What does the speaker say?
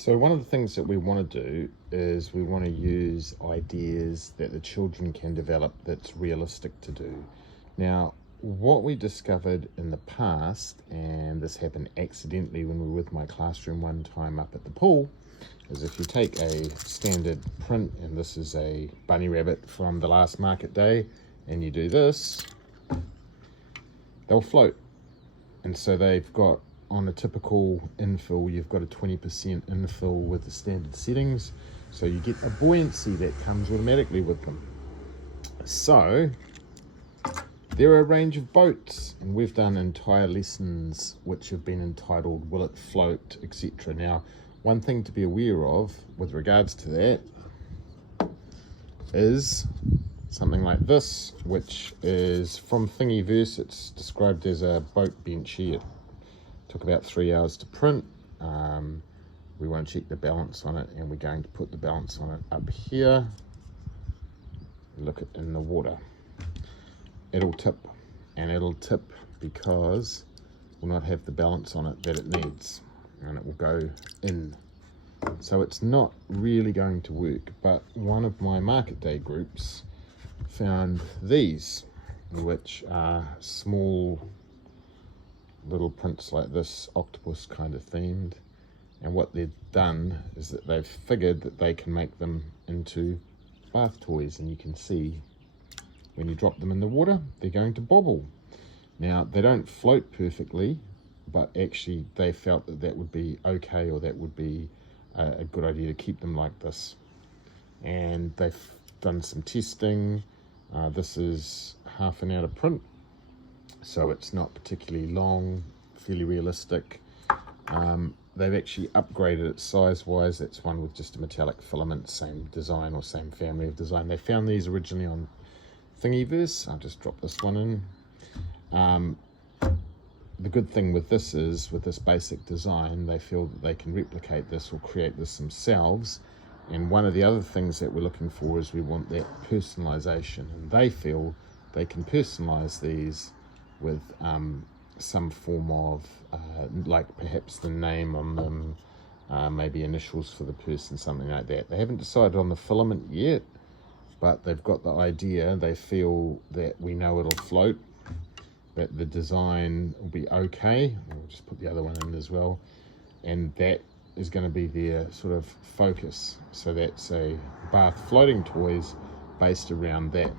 So one of the things that we want to do is we want to use ideas that the children can develop that's realistic to do. Now, what we discovered in the past, and this happened accidentally when we were with my classroom one time up at the pool, is if you take a standard print, and this is a bunny rabbit from the last market day, and you do this, they'll float. And so they've got, on a typical infill, you've got a 20% infill with the standard settings. So you get a buoyancy that comes automatically with them. So there are a range of boats, and we've done entire lessons which have been entitled Will It Float, etc. Now, one thing to be aware of with regards to that is something like this, which is from Thingiverse. It's described as a boat benchy. It took about 3 hours to print. We won't check the balance on it, and we're going to put the balance on it up here. Look it in the water. It'll tip, and it'll tip because it will not have the balance on it that it needs, and it will go in. So it's not really going to work. But one of my market day groups found these, which are small little prints like this, octopus kind of themed. And what they've done is that they've figured that they can make them into bath toys, and you can see when you drop them in the water, they're going to bobble. Now, they don't float perfectly, but actually they felt that that would be okay, or that would be a good idea to keep them like this. And they've done some testing. This is half an hour to print, so it's not particularly long, fairly realistic. They've actually upgraded it size-wise. That's one with just a metallic filament, same design or same family of design. They found these originally on Thingiverse. I'll just drop this one in. The good thing with this is, with this basic design, they feel that they can replicate this or create this themselves. And one of the other things that we're looking for is we want that personalization, and they feel they can personalize these with some form of like perhaps the name on them, maybe initials for the person, something like that. They haven't decided on the filament yet, but they've got the idea. They feel that we know it'll float, that the design will be okay. We'll just put the other one in as well, and that is going to be their sort of focus. So that's a bath floating toys based around that.